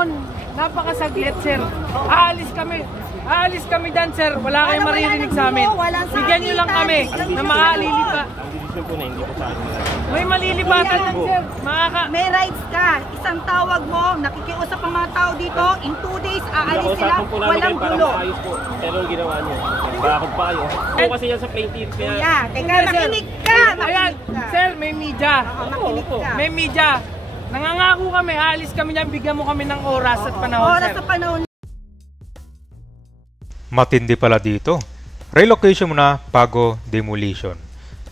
taon. Napakasaglit, sir. Aalis kami dyan, sir. Wala kayong maririnig sa amin. Bigyan nyo lang kami na makalilipa. May malilipatan lang, sir. May rights ka. Isang tawag mo, nakikiusap ang mga tao dito. In 2 days, aalis sila. Walang gulo. Pero ang ginawa nyo, bakit pa kayo? Ako kasi yan sa plaintiff. Kuya, teka, makinig ka. Ayan, sir, may media. Makinig ka. May media. Nangangako kami, aalis kami dyan, bigyan mo kami ng oras at panahon, Oras sir. at panahon. Matindi pala dito. Relocation muna bago demolition.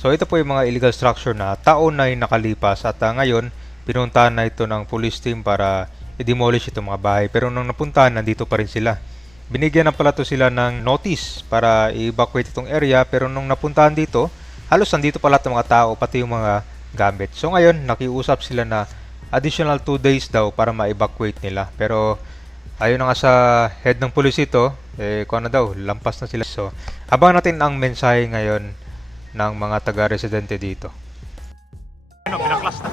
So ito po yung mga illegal structure na taon na yung nakalipas at ngayon pinuntahan na ito ng police team para i-demolish itong mga bahay. Pero nung napuntahan, nandito pa rin sila. Binigyan na pala to sila ng notice para i-evacuate itong area, pero nung napuntahan dito, halos nandito pala itong mga tao, pati yung mga gamit. So ngayon, nakiusap sila na additional 2 days daw para ma-evacuate nila. Pero ayun na nga sa head ng police ito, kung ano daw, lampas na sila. So, abangan natin ang mensahe ngayon ng mga taga-residente dito. Ano, pinaklas na.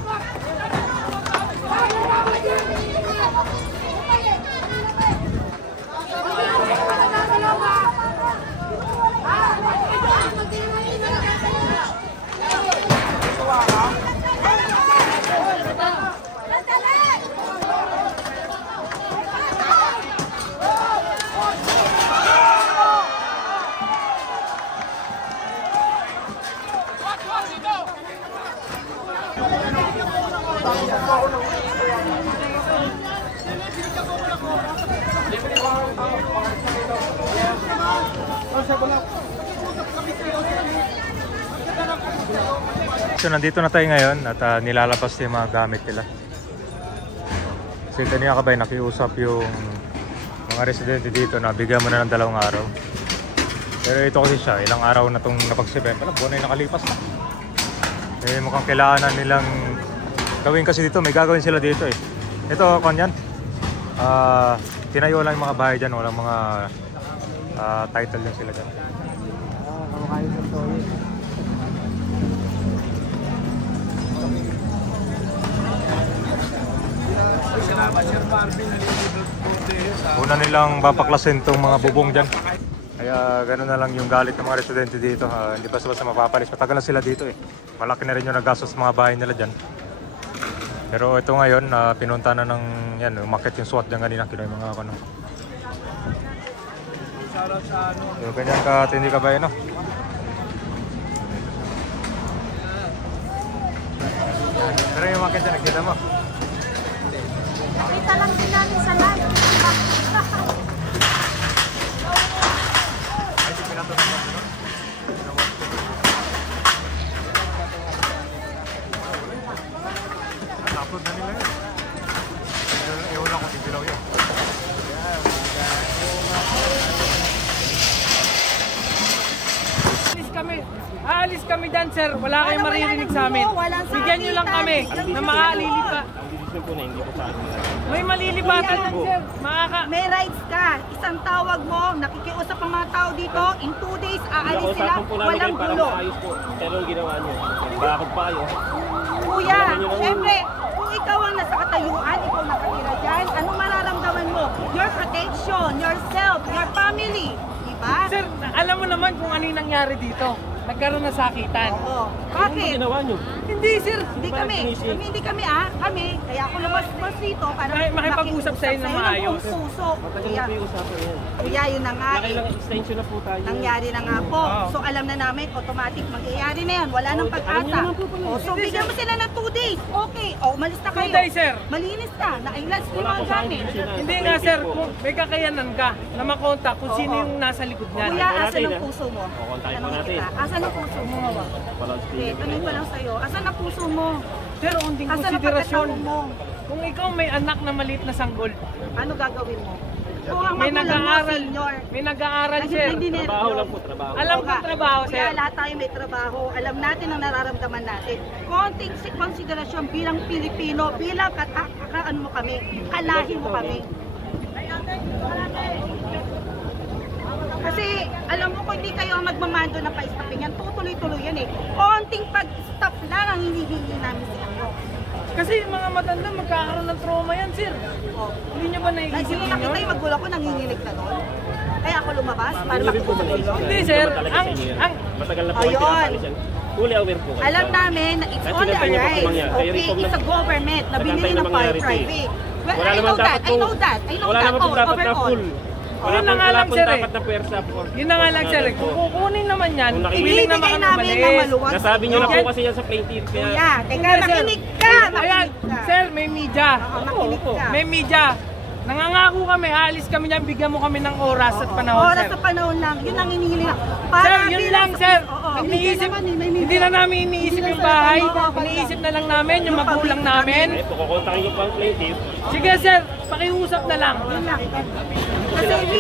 So nandito na tayo ngayon at nilalabas yung mga gamit nila. Kasi kanina kabay nakiusap yung mga residente dito na bigyan mo na ng 2 araw. Pero ito kasi siya, ilang araw na itong napagsiben. Pala, buwan na nakalipas na. Mukhang kailangan nilang gawin kasi dito. May gagawin sila dito eh. Ito, kanyan. Tinayo lang yung mga bahay dyan. Walang mga title din sila dyan. Una nilang bapaklasin itong mga bubong dyan. Kaya gano'n na lang yung galit ng mga residente dito. Hindi basta-basta mapapalis. Matagal na sila dito eh. Malaki na rin yung nagastos sa mga bahay nila dyan. Pero ito ngayon, pinunta na ng yan, umakit yung SWAT dyan kanina. Kinoy mga ano. So ganyan ka, tindi ka ba yun, no? Pero yung umakit dyan, nakita mo? Nakita lang din namin sa live. Na-upload na nila yun. Ewan lang kung tigilaw yun. Aalis kami dyan, sir. Wala kayong maririnig sa amin. Bigyan nyo lang kami na makalilipa. May malilipatan lang, sir. May rights ka. Isang tawag mo, nakikiusap ang mga tao dito. In 2 days, aalis sila. Walang gulo. Pero ang ginawa nyo, bakit pa kayo? Kuya, syempre, kung ikaw ang nasa katayuan, ikaw nakatira dyan, anong mararamdaman mo? Your protection, yourself, your family. Diba? Sir, alam mo naman kung ano yung nangyari dito. Nagkaroon na sakitan. Oo. Bakit? Bakit? Ginawa nyo? Hindi, sir. Hindi kami. Hindi kami Kami. Kaya ako lumabas dito para makipag-usap sa'yo ng maayos. Puso. Matagal na po yung usapan yan. Kuya, yun na nga. Nakailang extension na po tayo. Nangyari na nga po. Oo. So alam na namin, automatic mangyayari na yan. Wala nang pag-asa. So bigyan mo sila ng 2 days. Okay. O, umalis na kayo. 2 days, sir. Malinis ka. Nailas yung mga gamit. Hindi nga, sir. Kung may kakayanan ka na makontak kung sino yung nasa likod niyan. Kuya, asan ang puso mo? Kontakin po natin. Asan ang puso mo? Okay, tanong ko lang sa'yo. Asan ang puso mo? Sir, unding Asan ang konsiderasyon. pagkatao mo? Kung ikaw may anak na maliit na sanggol, Ano gagawin mo? Kung ang may magulang mo, nag-aaral, senior. may nag-aaral, sir. Trabaho lang po, trabaho. Alam ko trabaho, sir. Kaya lahat tayo may trabaho. Alam natin ang nararamdaman natin. Konting konsiderasyon bilang Pilipino, bilang ano mo kami, kalahi mo kami. Kasi alam mo kung hindi kayo ang magmamando ng pa-stopping yan, tutuloy-tuloy yan eh. Konting pag-stop lang ang hinihingi namin sa inyo. Kasi yung mga matanda magkakaroon ng trauma yan, sir. Hindi nyo ba naiisip Sino yun? nakita yung magulang ko nanginginig na doon? Kaya ako lumabas para makikitulong. Hindi, sir. Matagal na po kayo Ayun. pinapalis yan. Fully aware po kayo. Alam namin na it's Kahit on the sinabi niyo pa rise. po mangyari. Kayo rin Okay, po it's a government na binili ng nangyari ito eh. private. Well, Wala I naman know that. dapat I know that. I know Wala that. naman po dapat na Overall. full. Yun na nga lang, sir, eh. Dapat na pwersa po. Yun na nga lang, sir. Kung kukunin naman yan, Kung nakikita- willing naman Ibibigay kami namin ng umalis. maluwag. Nasabi niyo na po Yan. kasi yan sa plaintiff. Kuya, Kaya teka, Hindi, sir. makinig ka. Ayan, Makinig ka. sir, may media. Makinig ka. May media. Nangangako kami, aalis kami dyan, bigyan mo kami ng oras at panahon, Oras sir. sa panahon lang. Yun ang hinihiling. Sir, yun lang, sir. Oo. Iniisip, hindi na namin iniisip yung bahay. Iniisip na lang namin yung magulang namin. ito, kukontakin ko pa ang plaintiff. Sige, sir, pakiusap na lang. Yun lang.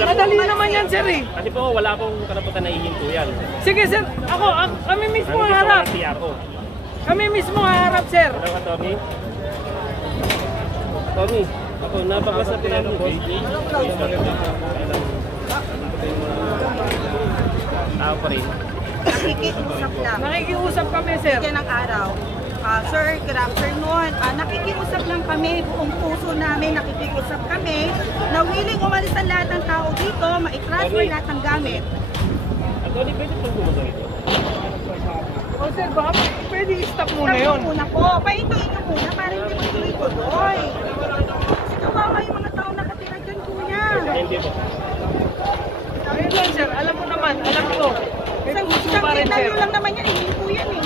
Madali naman yan, sir, eh. Kasi po, wala pong karapatan na ihinto yan. Sige, sir, kami mismo Ang gusto harap. ko ng TRO. Kami mismo harap, sir. Ano ka, Tommy? Tommy, ako, napaglasa po namin. Tao pa rin. Nakikiusap lang. Nakikiusap kami, sir. Yan ang araw. Sir, good afternoon. Nakikiusap lang kami, buong puso namin, nakikiusap kami na willing umalis ang lahat ng tao dito, ma-transfer lahat ng gamit. At Tony, pwede pong bumasa rito? O, sir, baka pwede i-stop muna Stop yun. muna po. Pahintuin nyo muna para hindi magtuloy-tuloy. Kasi kawawa yung mga tao nakatira dyan, kuya. Hindi po. Ayun lang, sir. Alam mo naman, alam ko. May puso pa rin, sir. lang naman yan, hindi po yan eh.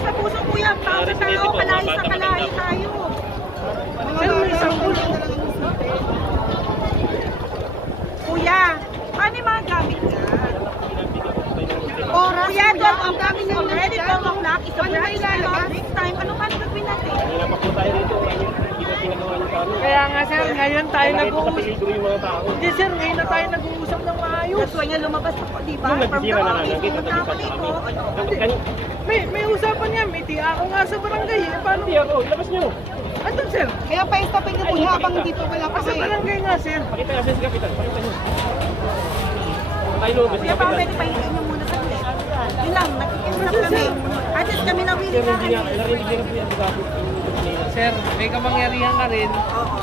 Sa puso kuya, ang tao sa tao, kalahi sa kalahi tayo. Sir, may isang puso. Kuya, paano yung mga gamit niya? Kuya, ang gamit niya already 12 o'clock, is a bright break time. Ano man gagawin natin? Kanina pa po tayo rito. Hindi na pinagawa niyo sa amin. Kaya nga, sir, ngayon tayo Nakita sa nag-uusap. peligro yung mga tao. Hindi, sir, ngayon na tayo nag-uusap ng maayos. Gusto niya lumabas ako, di ba? Nung nagsisira na lang, From nakita the tayo office, sa pumunta ako kami. dito. May usapan niya. May tiya ako nga sa barangay. Eh. Paano? Hindi ako, labas niyo. Andun, sir. Kaya pa-stopin niyo muna habang dito wala pa Sa barangay nga, sir. Pakita kasi si Kapitan. Pakita niyo. Tayo lumabas si Kaya pa Kapitan. pwede pahintayin niyo muna saglit. Yun lang, nakikiusap kami. At least kami na willing na kami. Narinig niyo na po yan sa gabi. Sir, may kamangyarihan ka rin. Oo.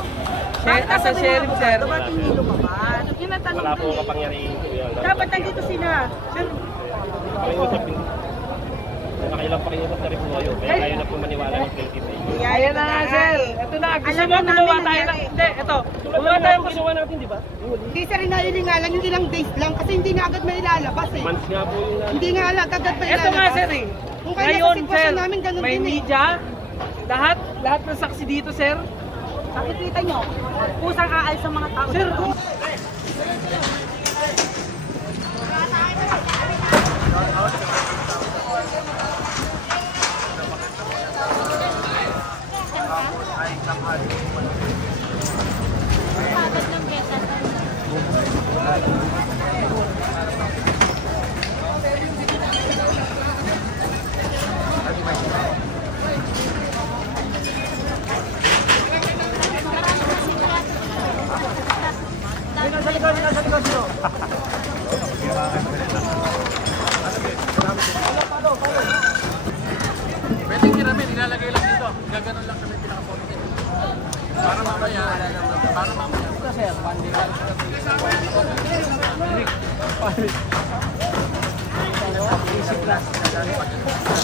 As a sheriff, sir. Dapat hindi lumabas. Yun ang tanong Wala po ko eh. kapangyarihan ko yan. Dapat nandito sila. Sir, Pakiusap din. Nakailang pakiusap na rin po kayo. Kaya kayo na po maniwala ng plaintiff. ayan na nga, sir. Ito na. Gusto Alam mo na gumawa namin tayo ng... nangyari. Hindi, ito. Tulad Gumawa na tayo yung ginawa natin, di ba? Hindi sa rinalilingalan yung ilang days lang kasi hindi na agad may lalabas eh. Months nga po yung Hindi nga agad may Ito nga, lalabas. sir, eh. Kung kaya Ngayon, sa sir, sitwasyon namin, ganun may din eh. media. Lahat ng saksi dito, sir. Nakikita nyo, kusang aal sa mga tao. Sir,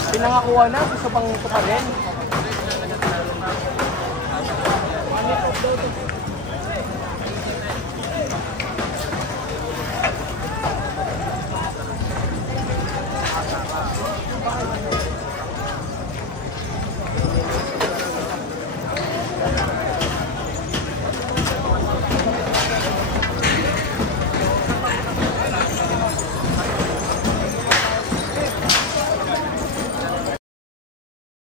Pinangakuha na, gusto pang tuparin.